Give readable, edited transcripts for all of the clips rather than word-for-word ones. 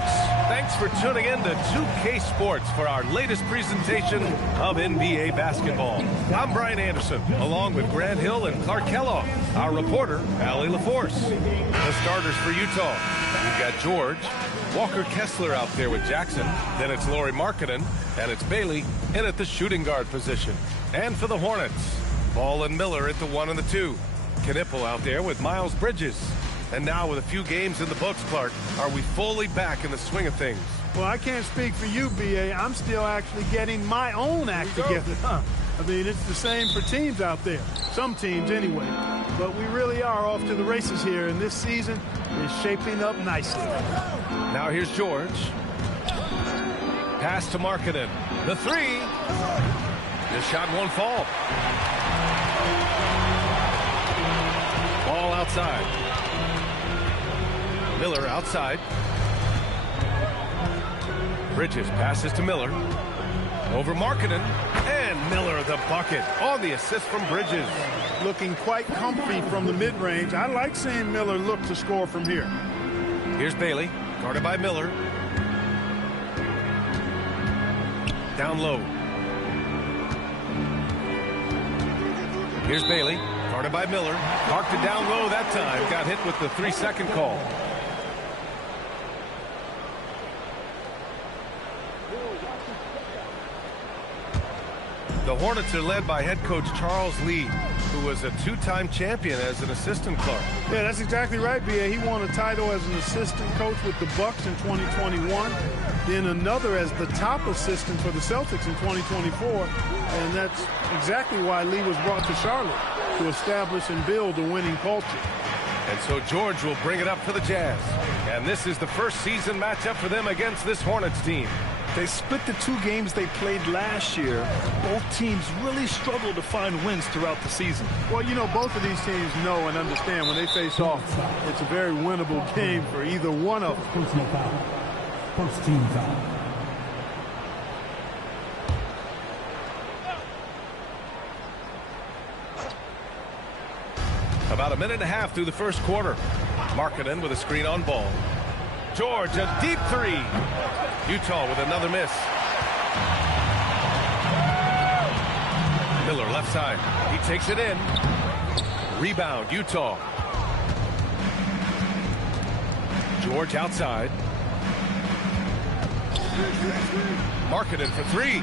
folks. Thanks for tuning in to 2K Sports for our latest presentation of NBA basketball. I'm Brian Anderson, along with Grant Hill and Clark Kellogg. Our reporter, Allie LaForce. The starters for Utah. We've got George, Walker Kessler out there with Jackson. Then it's Lauri Markkanen, and it's Bailey in at the shooting guard position. And for the Hornets, Ball and Miller at the 1 and the 2. Knipple out there with Miles Bridges. And now with a few games in the books, Clark, are we fully back in the swing of things? Well, I can't speak for you, B.A. I'm still actually getting my own act together. I mean, it's the same for teams out there. Some teams anyway. But we really are off to the races here, and this season is shaping up nicely. Now here's George. Pass to Markkanen. The 3. This shot won't fall. Ball outside. Miller outside. Bridges passes to Miller. Over Markkanen. And Miller the bucket on the assist from Bridges. Looking quite comfy from the mid-range. I like seeing Miller look to score from here. Here's Bailey, guarded by Miller. Down low. Here's Bailey, guarded by Miller. Parked it down low that time. Got hit with the 3-second call. The Hornets are led by head coach Charles Lee, who was a 2-time champion as an assistant, Clark. Yeah, that's exactly right, B.A. He won a title as an assistant coach with the Bucks in 2021, then another as the top assistant for the Celtics in 2024, and that's exactly why Lee was brought to Charlotte, to establish and build a winning culture. And so George will bring it up for the Jazz. And this is the first season matchup for them against this Hornets team. They split the 2 games they played last year. Both teams really struggled to find wins throughout the season. Well, you know, both of these teams know and understand when they face off, it's a very winnable game for either one of them. Personal foul. First team foul. About a minute and a half through the first quarter. Markkanen with a screen on Ball. George, a deep 3. Utah with another miss. Miller left side. He takes it in. Rebound, Utah. George outside. Markkanen for 3.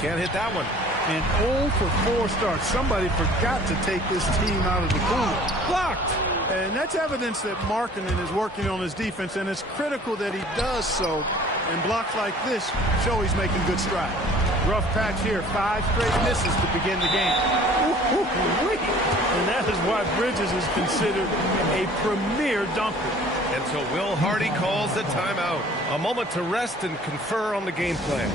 Can't hit that one. And 0 for 4 starts. Somebody forgot to take this team out of the cooler. Blocked. And that's evidence that Markkanen is working on his defense, and it's critical that he does so. And blocks like this show he's making good strides. Rough patch here, 5 straight misses to begin the game. And that is why Bridges is considered a premier dunker. And so Will Hardy calls the timeout. A moment to rest and confer on the game plan.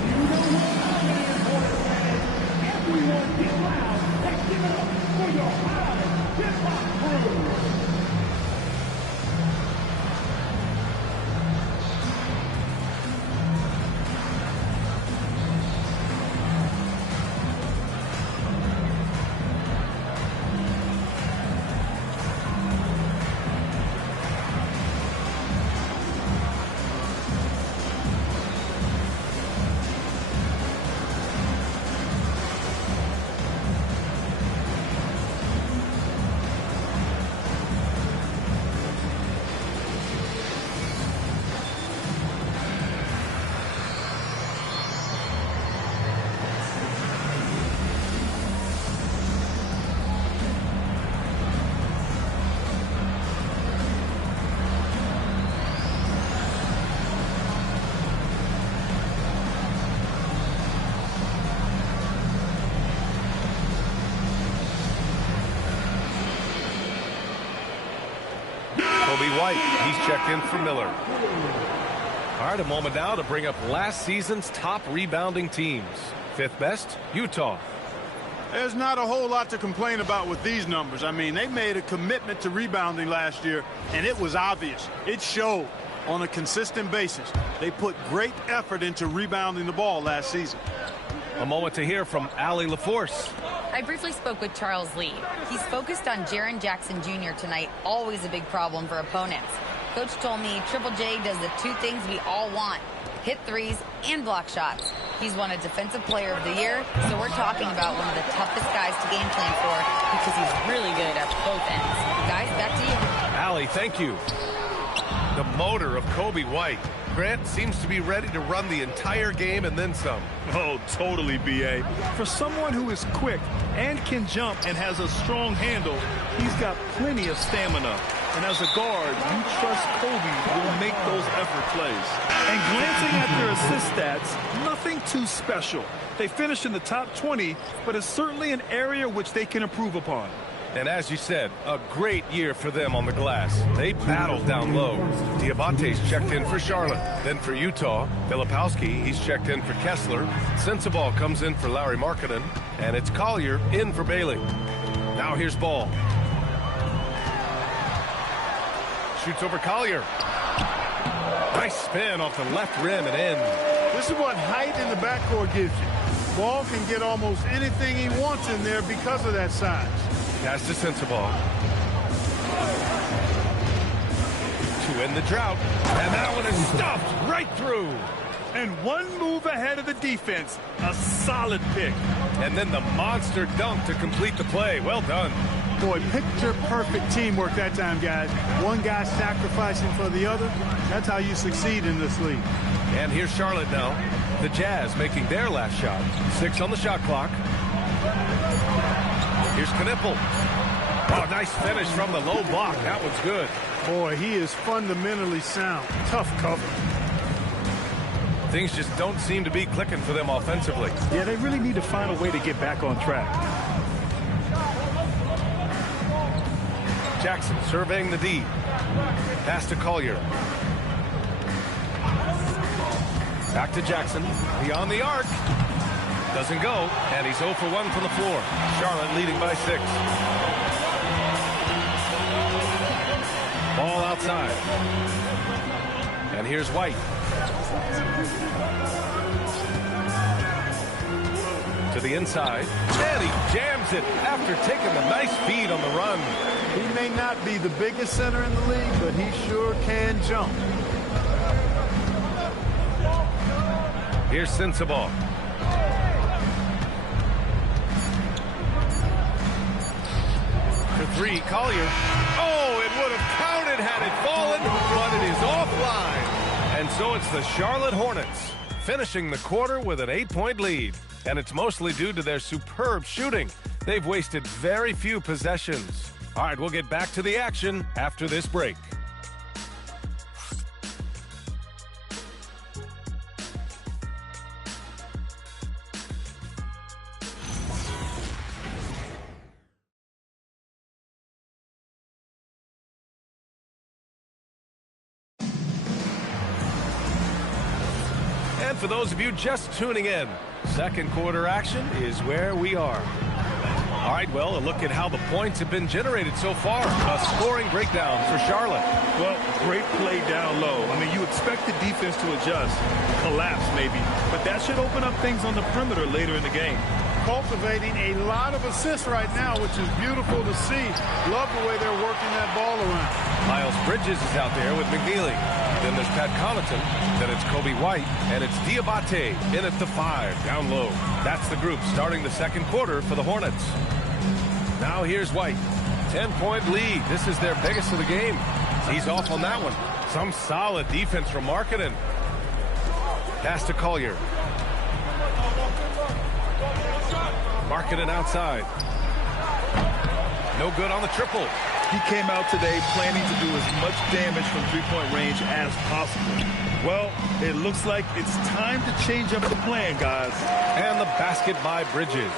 White, he's checked in for Miller. All right, a moment now to bring up last season's top rebounding teams. 5th best, Utah. There's not a whole lot to complain about with these numbers. I mean, they made a commitment to rebounding last year, and it was obvious. It showed on a consistent basis. They put great effort into rebounding the ball last season. A moment to hear from Allie LaForce. I briefly spoke with Charles Lee. He's focused on Jaren Jackson Jr. tonight, always a big problem for opponents. Coach told me Triple J does the two things we all want: hit threes and block shots. He's won a Defensive Player of the Year, so we're talking about one of the toughest guys to game plan for because he's really good at both ends. Guys, back to you. Allie, thank you. The motor of Kobe White. Grant seems to be ready to run the entire game and then some. Oh, totally, B.A. For someone who is quick and can jump and has a strong handle, he's got plenty of stamina. And as a guard, you trust Kobe will make those effort plays. And glancing at their assist stats, nothing too special. They finished in the top 20, but it's certainly an area which they can improve upon. And as you said, a great year for them on the glass. They battled down low. Diabate's checked in for Charlotte. Then for Utah, Filipowski, he's checked in for Kessler. Sensabaugh comes in for Larry Markkinen. And it's Collier in for Bailey. Now here's Ball. Shoots over Collier. Nice spin off the left rim and in. This is what height in the backcourt gives you. Ball can get almost anything he wants in there because of that size. Pass to Sensabaugh. To end the drought. And that one is stuffed right through. And one move ahead of the defense. A solid pick. And then the monster dunk to complete the play. Well done. Boy, picture-perfect teamwork that time, guys. One guy sacrificing for the other. That's how you succeed in this league. And here's Charlotte now. The Jazz making their last shot. 6 on the shot clock. Here's Knipple. Oh, nice finish from the low block. That one's good. Boy, he is fundamentally sound. Tough cover. Things just don't seem to be clicking for them offensively. Yeah, they really need to find a way to get back on track. Jackson surveying the D. Pass to Collier. Back to Jackson. Beyond the arc. Doesn't go, and he's 0 for 1 from the floor. Charlotte leading by 6. Ball outside. And here's White. To the inside. And he jams it after taking the nice feed on the run. He may not be the biggest center in the league, but he sure can jump. Here's Sensabaugh. To 3, Collier. Oh, it would have counted had it fallen, but it is offline. And so it's the Charlotte Hornets finishing the quarter with an 8-point lead. And it's mostly due to their superb shooting. They've wasted very few possessions. All right, we'll get back to the action after this break. And for those of you just tuning in, second quarter action is where we are. All right, well, a look at how the points have been generated so far. A scoring breakdown for Charlotte. Well, great play down low. I mean, you expect the defense to adjust, collapse maybe, but that should open up things on the perimeter later in the game. Cultivating a lot of assists right now, which is beautiful to see. Love the way they're working that ball around. Miles Bridges is out there with McNeely. Then there's Pat Connaughton. Then it's Kobe White. And it's Diabate in at the 5, down low. That's the group starting the second quarter for the Hornets. Now here's White. 10-point lead. This is their biggest of the game. He's off on that one. Some solid defense from Markkinen. Pass to Collier. Markkinen outside. No good on the triple. He came out today planning to do as much damage from three-point range as possible. Well, it looks like it's time to change up the plan, guys. And the basket by Bridges.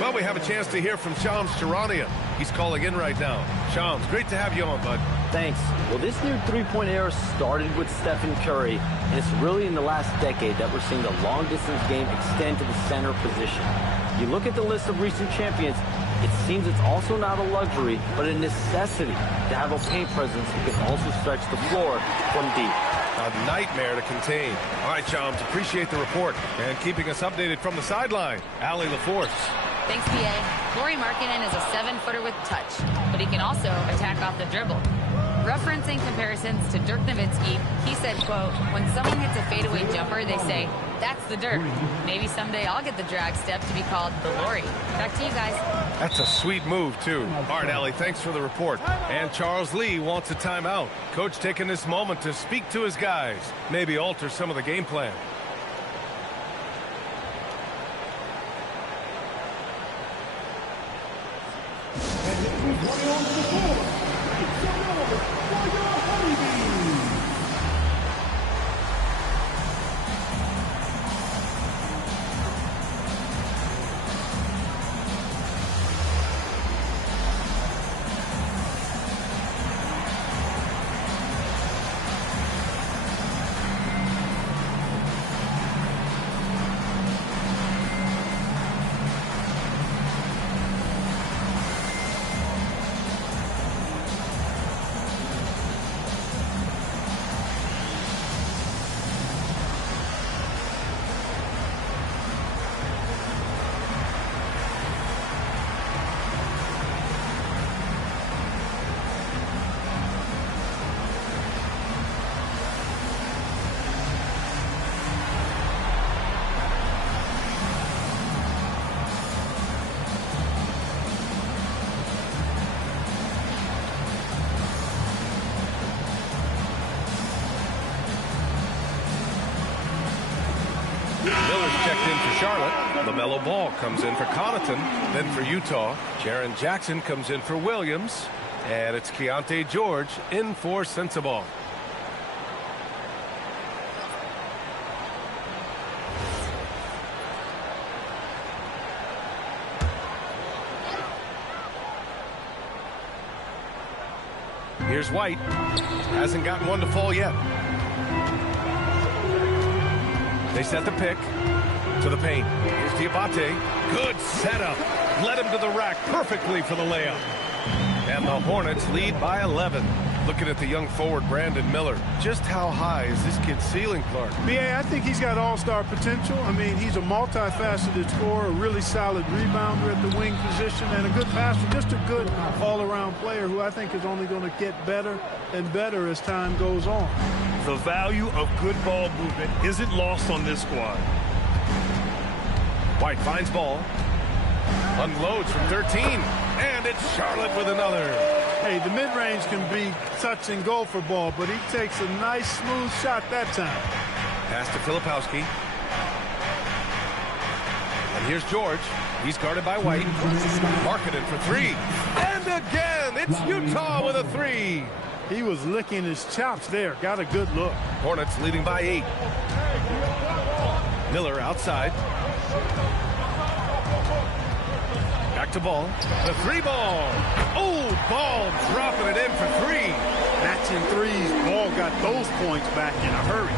Well, we have a chance to hear from Shams Charania. He's calling in right now. Shams, great to have you on, bud. Thanks. Well, this new three-point era started with Stephen Curry, and it's really in the last decade that we're seeing the long-distance game extend to the center position. You look at the list of recent champions, it seems it's also not a luxury, but a necessity to have a paint presence who can also stretch the floor from deep. A nightmare to contain. All right, Shams, appreciate the report and keeping us updated from the sideline. Allie LaForce. Thanks, PA. Lauri Markkinen is a 7-footer with touch, but he can also attack off the dribble. Referencing comparisons to Dirk Nowitzki, he said, quote, when someone hits a fadeaway jumper, they say, that's the Dirk. Maybe someday I'll get the drag step to be called the Lori. Back to you guys. That's a sweet move, too. All right, Allie, thanks for the report. And Charles Lee wants a timeout. Coach taking this moment to speak to his guys, maybe alter some of the game plan. Miller's checked in for Charlotte. LaMelo Ball comes in for Connaughton. Then for Utah, Jaren Jackson comes in for Williams. And it's Keontae George in for Sensabaugh. Here's White. Hasn't gotten one to fall yet. They set the pick to the paint. Here's Diabate. Good setup. Led him to the rack perfectly for the layup. And the Hornets lead by 11. Looking at the young forward, Brandon Miller. Just how high is this kid's ceiling, Clark? BA, I think he's got all-star potential. I mean, he's a multifaceted scorer, a really solid rebounder at the wing position, and a good passer, just a good all-around player who I think is only going to get better and better as time goes on. The value of good ball movement isn't lost on this squad. White finds Ball. Unloads from 13. And it's Charlotte with another. Hey, the mid-range can be touch and go for Ball, but he takes a nice, smooth shot that time. Pass to Filipowski. And here's George. He's guarded by White. Marketed for three. And again, it's Utah with a three. He was licking his chops there. Got a good look. Hornets leading by 8. Miller outside. Back to Ball. The three ball. Oh, Ball dropping it in for three. Matching threes. Ball got those points back in a hurry.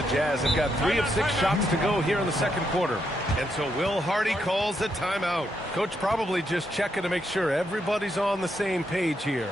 The Jazz have got 3 of 6 shots to go here in the second quarter. And so Will Hardy calls the timeout. Coach probably just checking to make sure everybody's on the same page here.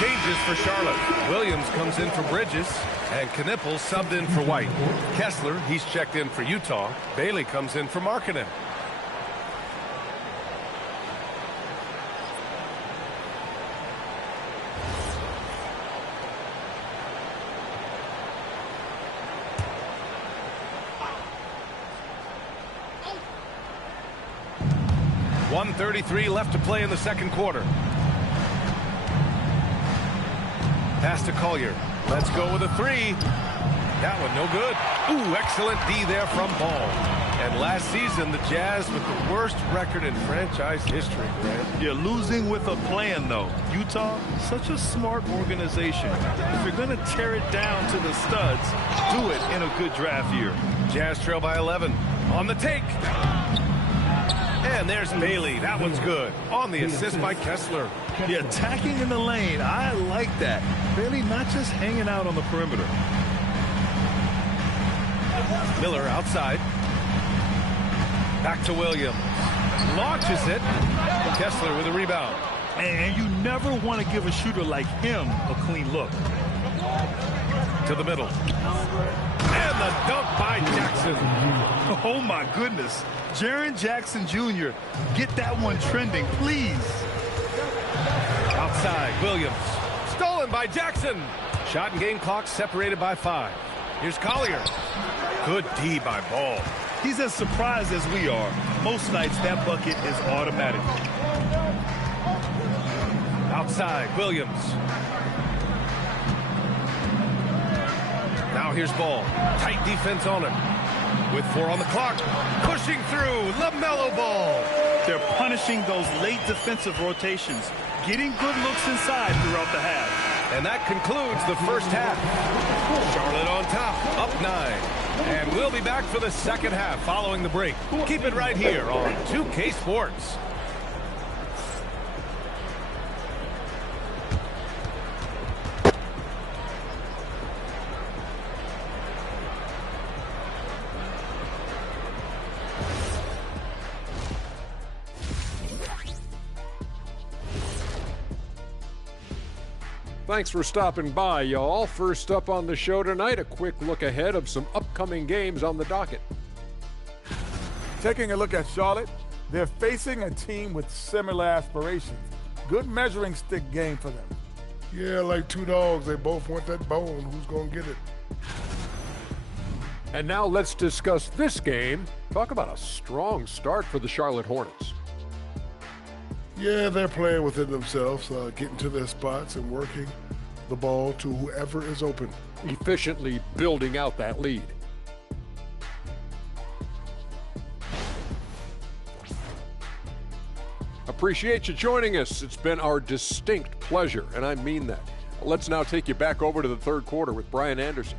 Changes for Charlotte. Williams comes in for Bridges, and Knippel subbed in for White. Kessler, he's checked in for Utah. Bailey comes in for Markkanen. 1:33 left to play in the second quarter. Pass to Collier. Let's go with a three. That one no good. Ooh, excellent D there from Ball. And last season, the Jazz with the worst record in franchise history, Grant. You're losing with a plan, though. Utah, such a smart organization. If you're going to tear it down to the studs, do it in a good draft year. Jazz trail by 11. On the take. And there's Bailey. That one's good. On the assist by Kessler. Yeah, attacking in the lane. I like that. Bailey not just hanging out on the perimeter. Miller outside. Back to Williams. Launches it. Kessler with a rebound. And you never want to give a shooter like him a clean look. To the middle. And the dunk by Jackson. Oh, my goodness. Jaren Jackson Jr., get that one trending, please. Outside, Williams. Stolen by Jackson. Shot and game clock separated by 5. Here's Collier. Good D by Ball. He's as surprised as we are. Most nights, that bucket is automatic. Outside, Williams. Now here's Ball. Tight defense on him. With 4 on the clock. Pushing through. LaMelo Ball. They're punishing those late defensive rotations. Getting good looks inside throughout the half. And that concludes the first half. Charlotte on top, up 9. And we'll be back for the second half following the break. Keep it right here on 2K Sports. Thanks for stopping by, y'all. First up on the show tonight, a quick look ahead of some upcoming games on the docket. Taking a look at Charlotte, they're facing a team with similar aspirations. Good measuring stick game for them. Yeah, like two dogs, they both want that bone. Who's going to get it? And now let's discuss this game. Talk about a strong start for the Charlotte Hornets. Yeah, they're playing within themselves, getting to their spots and working the ball to whoever is open. Efficiently building out that lead. Appreciate you joining us. It's been our distinct pleasure, and I mean that. Let's now take you back over to the third quarter with Brian Anderson.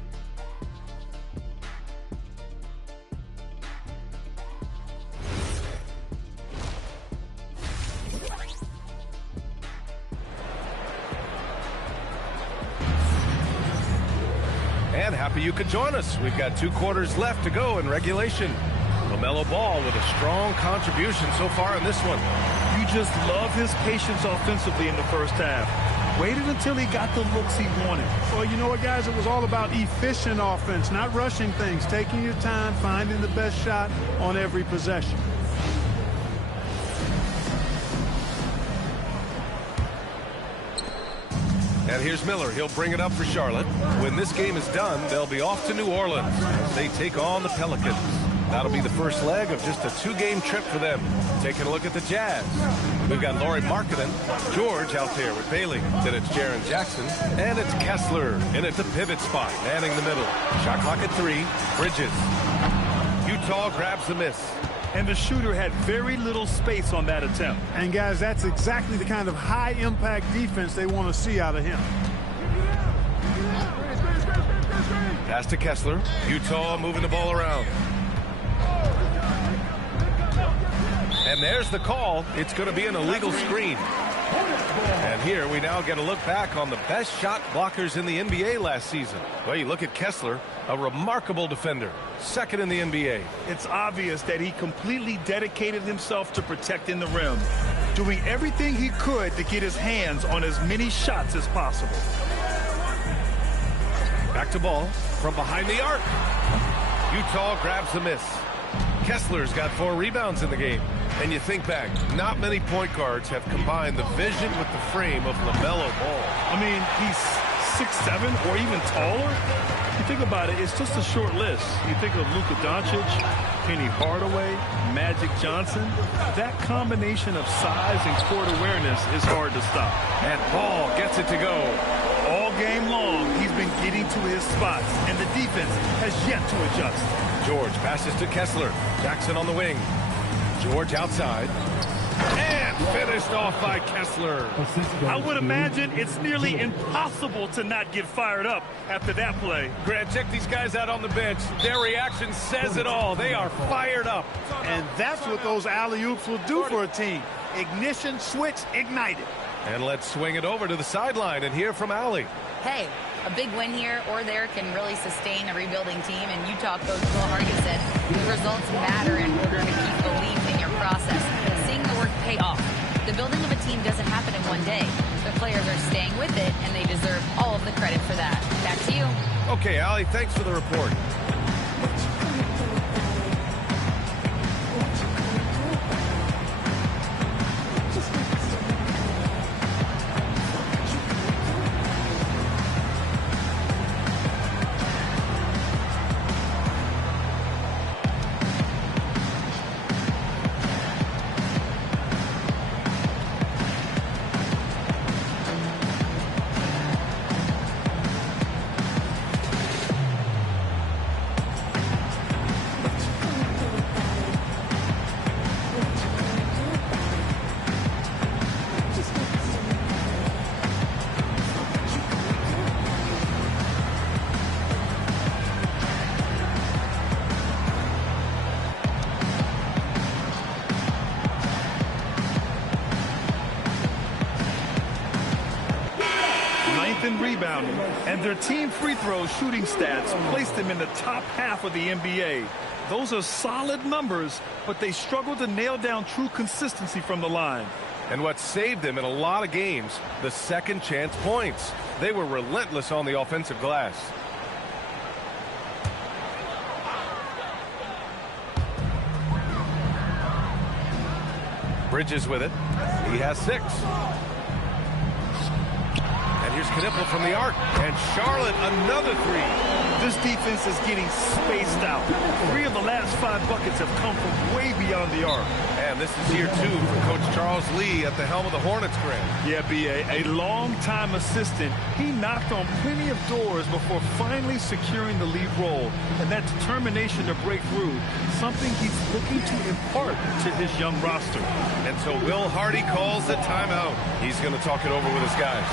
And happy you could join us. We've got 2 quarters left to go in regulation. LaMelo Ball with a strong contribution so far in this one. You just love his patience offensively in the first half. Waited until he got the looks he wanted. Well, you know what, guys? It was all about efficient offense, not rushing things, taking your time, finding the best shot on every possession. And here's Miller. He'll bring it up for Charlotte. When this game is done, they'll be off to New Orleans as they take on the Pelicans. That'll be the first leg of just a 2-game trip for them. Taking a look at the Jazz. We've got Lauri Markkanen, George out there with Bailey. Then it's Jaren Jackson. And it's Kessler in at the pivot spot, manning the middle. Shot clock at 3. Bridges. Utah grabs the miss. And the shooter had very little space on that attempt. And, guys, that's exactly the kind of high-impact defense they want to see out of him. Pass to Kessler. Utah moving the ball around. And there's the call. It's going to be an illegal screen. And here we now get a look back on the best shot blockers in the NBA last season. Well, you look at Kessler, a remarkable defender, second in the NBA. It's obvious that he completely dedicated himself to protecting the rim, doing everything he could to get his hands on as many shots as possible. Back to Ball from behind the arc. Utah grabs the miss. Kessler's got 4 rebounds in the game. And you think back, not many point guards have combined the vision with the frame of LaMelo Ball. I mean, he's 6'7", or even taller? You think about it, it's just a short list. You think of Luka Doncic, Penny Hardaway, Magic Johnson. That combination of size and court awareness is hard to stop. And Ball gets it to go. All game long, he's been getting to his spots, and the defense has yet to adjust. George passes to Kessler. Jackson on the wing. George outside. And finished off by Kessler. I would imagine it's nearly impossible to not get fired up after that play. Grant, check these guys out on the bench. Their reaction says it all. They are fired up. And that's what those alley-oops will do for a team. Ignition switch ignited. And let's swing it over to the sideline and hear from Allie. Hey, a big win here or there can really sustain a rebuilding team. And Utah coach Will Hardy said the results matter in order to keep belief in your process. Seeing the work pay off. The building of a team doesn't happen in one day. The players are staying with it, and they deserve all of the credit for that. Back to you. Okay, Allie, thanks for the report. In rebounding, and their team free throw shooting stats placed them in the top half of the NBA. Those are solid numbers, but they struggle to nail down true consistency from the line. And what saved them in a lot of games, the second chance points. They were relentless on the offensive glass. Bridges with it. He has 6. Here's Knipple from the arc, and Charlotte another 3. This defense is getting spaced out. 3 of the last 5 buckets have come from way beyond the arc. And this is year 2 for Coach Charles Lee at the helm of the Hornets, Grant. Yeah, B.A., a long-time assistant. He knocked on plenty of doors before finally securing the lead role. And that determination to break through, something he's looking to impart to his young roster. And so Will Hardy calls the timeout. He's going to talk it over with his guys.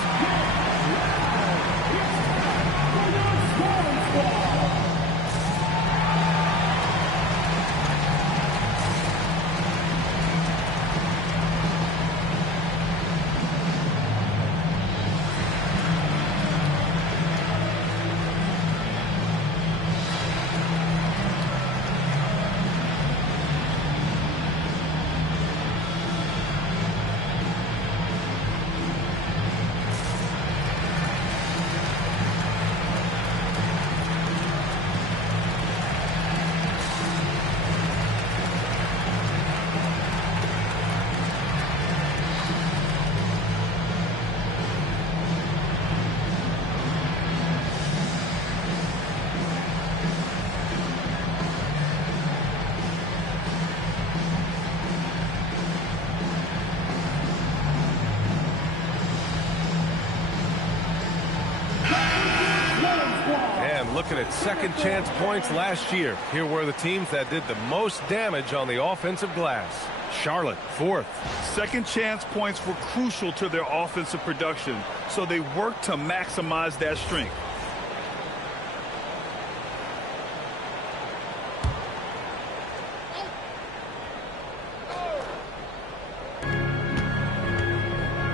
Looking at second chance points last year. Here were the teams that did the most damage on the offensive glass. Charlotte, 4th. Second chance points were crucial to their offensive production, so they worked to maximize that strength.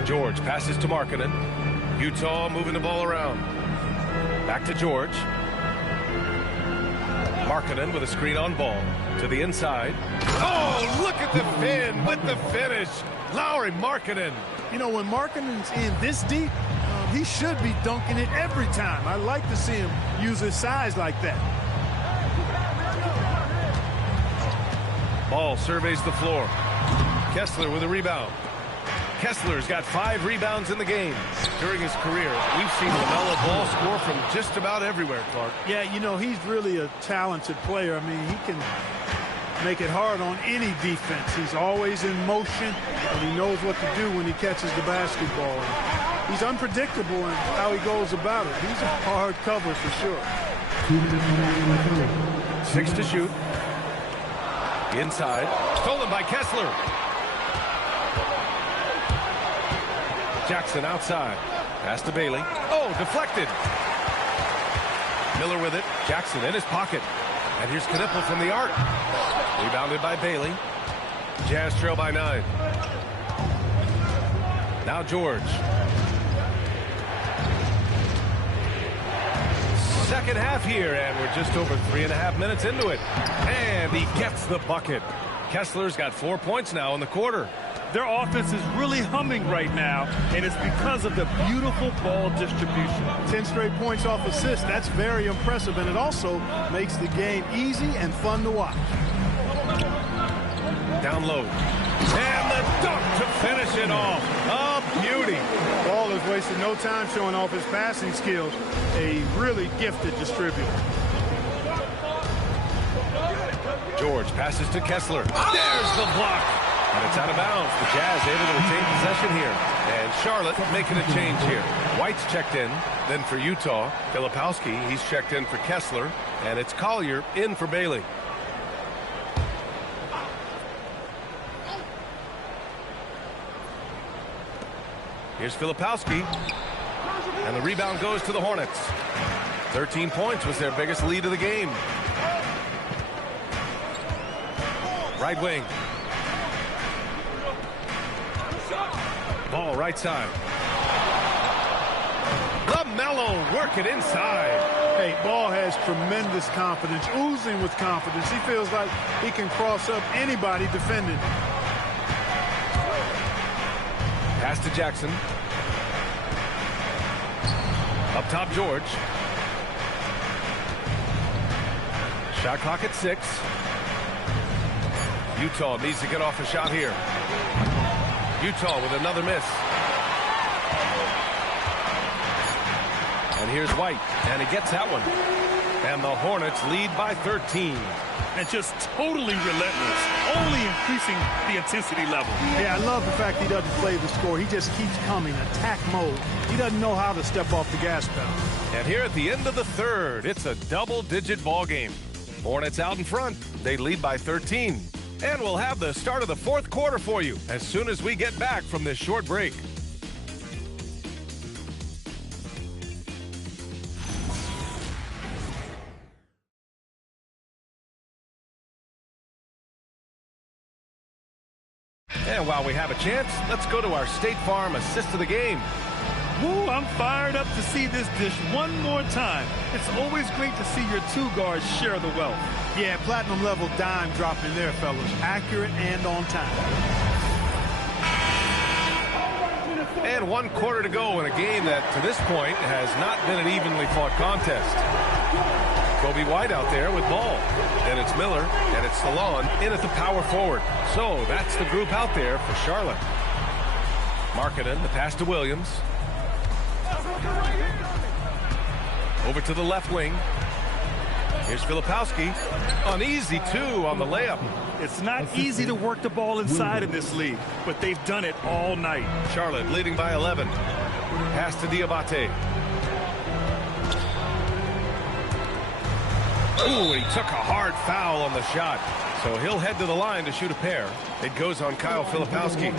George passes to Markkanen. Utah moving the ball around. Back to George. Markkanen with a screen on Ball to the inside. Oh, look at the fin with the finish. Lauri Markkanen. You know, when Markkanen's in this deep, he should be dunking it every time. I like to see him use his size like that. Ball surveys the floor. Kessler with a rebound. Kessler's got 5 rebounds in the game. During his career, we've seen LaMelo Ball score from just about everywhere, Clark. Yeah, you know, he's really a talented player. I mean, he can make it hard on any defense. He's always in motion, and he knows what to do when he catches the basketball. He's unpredictable in how he goes about it. He's a hard cover for sure. 6 to shoot. Inside. Stolen by Kessler. Jackson outside. Pass to Bailey. Oh, deflected. Miller with it. Jackson in his pocket. And here's Knipple from the arc. Rebounded by Bailey. Jazz trail by 9. Now George. Second half here, and we're just over 3.5 minutes into it. And he gets the bucket. Kessler's got 4 points now in the quarter. Their offense is really humming right now, and it's because of the beautiful ball distribution. 10 straight points off assists. That's very impressive, and it also makes the game easy and fun to watch. Down low. And the dunk to finish it off. A beauty. Ball has wasted no time showing off his passing skills. A really gifted distributor. George passes to Kessler. There's the block. And it's out of bounds. The Jazz able to retain possession here. And Charlotte making a change here. White's checked in. Then for Utah, Filipowski, he's checked in for Kessler. And it's Collier in for Bailey. Here's Filipowski. And the rebound goes to the Hornets. 13 points was their biggest lead of the game. Right wing. Ball right side. LaMelo working inside. Hey, Ball has tremendous confidence, oozing with confidence. He feels like he can cross up anybody defending. Pass to Jackson. Up top, George. Shot clock at 6. Utah needs to get off a shot here. Utah with another miss. And here's White, and he gets that one. And the Hornets lead by 13. And just totally relentless, only increasing the intensity level. Yeah, I love the fact he doesn't play the score. He just keeps coming, attack mode. He doesn't know how to step off the gas pedal. And here at the end of the third, it's a double-digit ball game. Hornets out in front. They lead by 13. And we'll have the start of the fourth quarter for you as soon as we get back from this short break. And while we have a chance, let's go to our State Farm assist of the game. Woo, I'm fired up to see this dish one more time. It's always great to see your two guards share the wealth. Yeah, platinum level dime dropping there, fellas. Accurate and on time. And 1 quarter to go in a game that, to this point, has not been an evenly fought contest. Kobe White out there with ball. And it's Miller, and it's Salon in at the power forward. So that's the group out there for Charlotte. Markkanen, the pass to Williams. Over to the left wing. Here's Filipowski. An easy 2 on the layup. It's not easy to work the ball inside in this league, but they've done it all night. Charlotte leading by 11. Pass to Diabate. Ooh, he took a hard foul on the shot. So he'll head to the line to shoot a pair. It goes on Kyle Filipowski.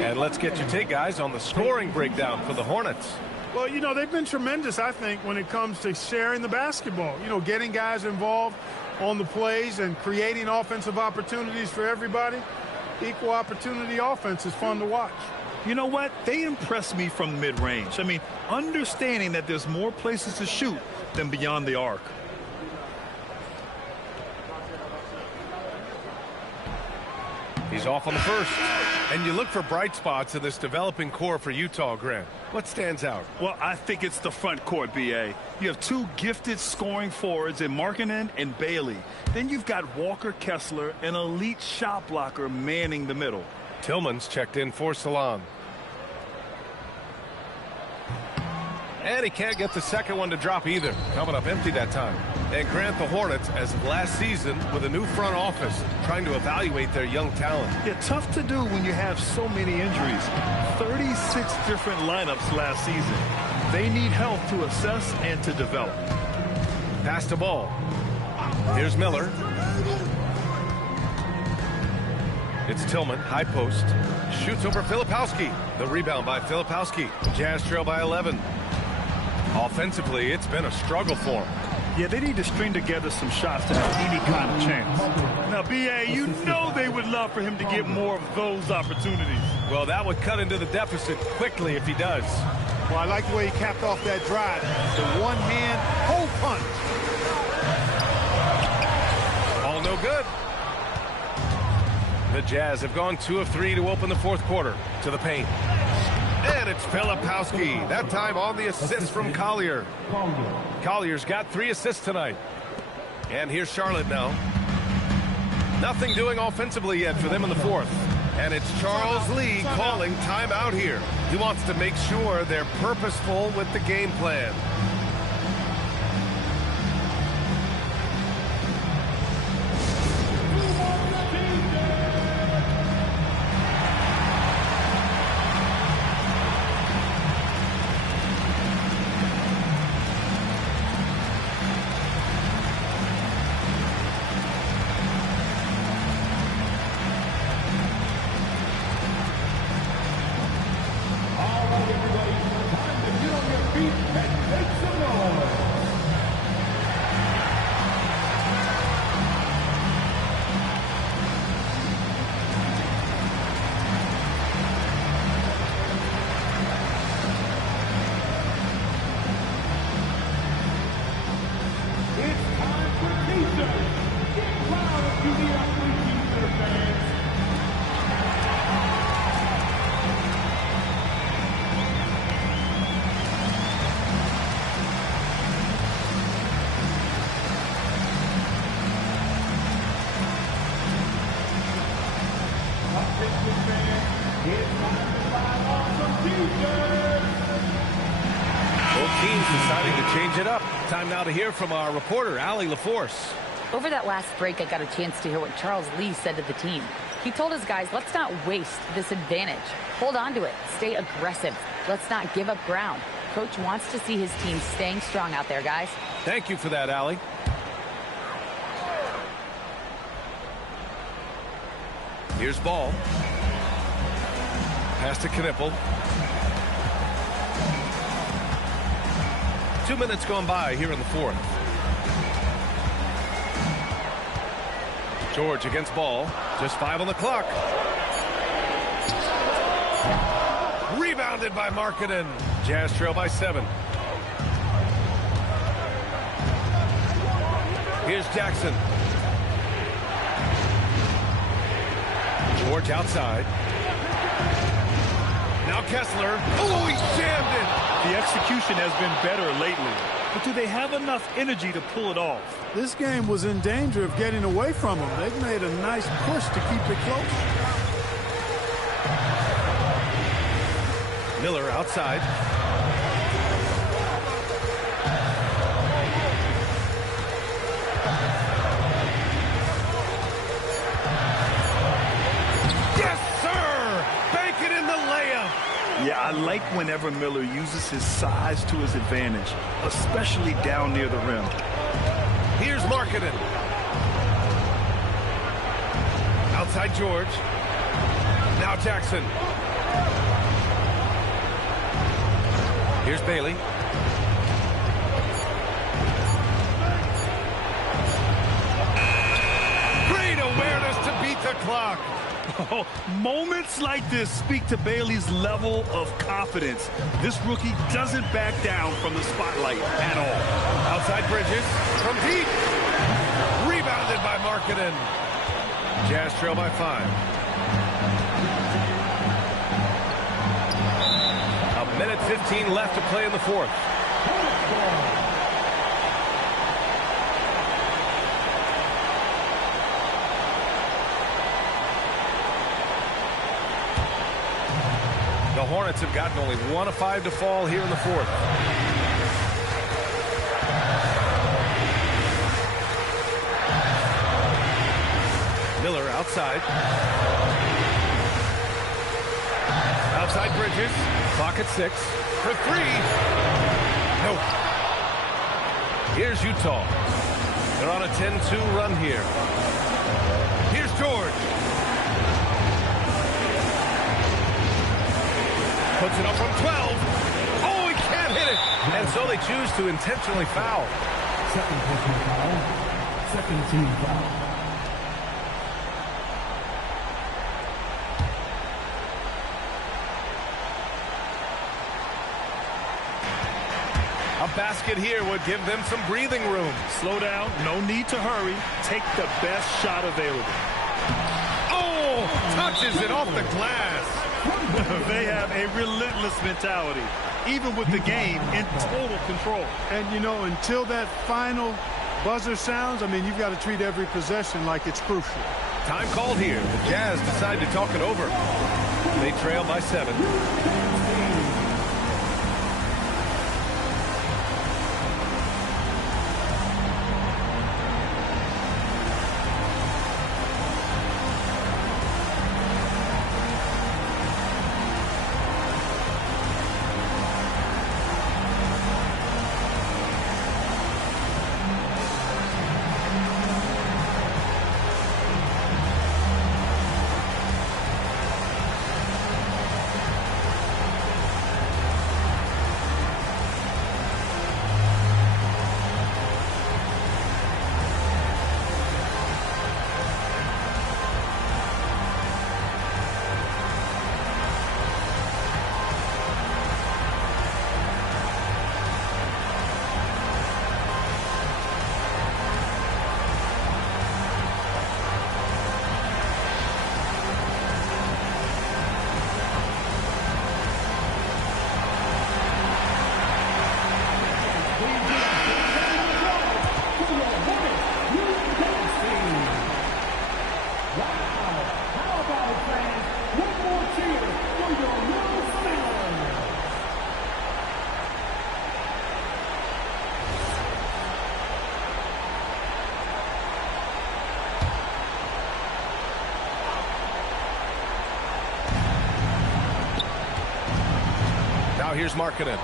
And let's get your take, guys, on the scoring breakdown for the Hornets. Well, you know, they've been tremendous, I think, when it comes to sharing the basketball. You know, getting guys involved on the plays and creating offensive opportunities for everybody. Equal opportunity offense is fun to watch. You know what? They impress me from mid-range. I mean, understanding that there's more places to shoot than beyond the arc. He's off on the first. And you look for bright spots in this developing core for Utah, Grant. What stands out? Well, I think it's the front court, B.A. You have 2 gifted scoring forwards in Markkanen and Bailey. Then you've got Walker Kessler, an elite shot blocker, manning the middle. Tillman's checked in for Salon. And he can't get the second one to drop either. Coming up empty that time. And Grant, the Hornets, as of last season, with a new front office, trying to evaluate their young talent. Yeah, tough to do when you have so many injuries. 36 different lineups last season. They need help to assess and to develop. Pass the ball. Here's Miller. It's Tillman, high post. Shoots over Filipowski. The rebound by Filipowski. Jazz trail by 11. Offensively, it's been a struggle for them. Yeah, they need to string together some shots to have any kind of chance. Now, B.A., you know they would love for him to get more of those opportunities. Well, that would cut into the deficit quickly if he does. Well, I like the way he capped off that drive. The one-hand hole punch. All no good. The Jazz have gone 2 of 3 to open the fourth quarter. To the paint. And it's Filipowski. That time on the assist from Collier. Collier's got 3 assists tonight. And here's Charlotte now. Nothing doing offensively yet for them in the fourth. And it's Charles Lee calling timeout here. He wants to make sure they're purposeful with the game plan. Deciding to change it up. Time now to hear from our reporter, Allie LaForce. Over that last break, I got a chance to hear what Charles Lee said to the team. He told his guys, let's not waste this advantage. Hold on to it. Stay aggressive. Let's not give up ground. Coach wants to see his team staying strong out there, guys. Thank you for that, Allie. Here's Ball. Pass to Knipple. 2 minutes gone by here in the fourth. George against Ball. Just 5 on the clock. Rebounded by Markkanen. Jazz trail by 7. Here's Jackson. George outside. Now Kessler. Oh, he jammed it. The execution has been better lately, but do they have enough energy to pull it off? This game was in danger of getting away from them. They've made a nice push to keep it close. Miller outside. Yes, sir! Bank it in the layup. Yeah, I like whenever Miller uses his size to his advantage, especially down near the rim. Here's Markkanen. Outside George. Now Jackson. Here's Bailey. Great awareness to beat the clock. Oh, moments like this speak to Bailey's level of confidence. This rookie doesn't back down from the spotlight at all. Outside Bridges from deep. Rebounded by Markkanen. Jazz trail by 5. A minute 15 left to play in the fourth. The Hornets have gotten only 1 of 5 to fall here in the fourth. Miller outside. Outside Bridges. Clock at 6. For 3. Nope. Here's Utah. They're on a 10-2 run here. Here's George. Puts it up from 12. Oh, he can't hit it. And so they choose to intentionally foul. Second personal foul. Second team foul. A basket here would give them some breathing room. Slow down. No need to hurry. Take the best shot available. Oh, touches it off the glass. They have a relentless mentality, even with the game in total control. And, you know, until that final buzzer sounds, I mean, you've got to treat every possession like it's crucial. Time called here. The Jazz decide to talk it over. They trail by 7. Now here's Markkanen.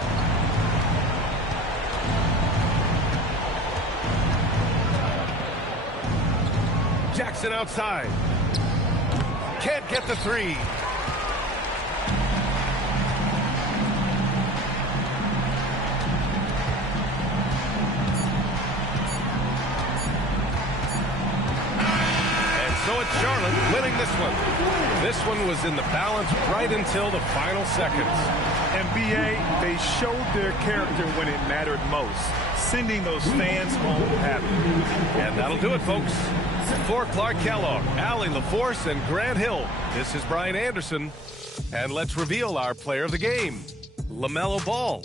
Jackson outside. Can't get the 3. So it's Charlotte winning this one. This one was in the balance right until the final seconds. And B.A., they showed their character when it mattered most, sending those fans home happy. And that'll do it, folks. For Clark Kellogg, Allie LaForce, and Grant Hill, this is Brian Anderson. And let's reveal our player of the game, LaMelo Ball.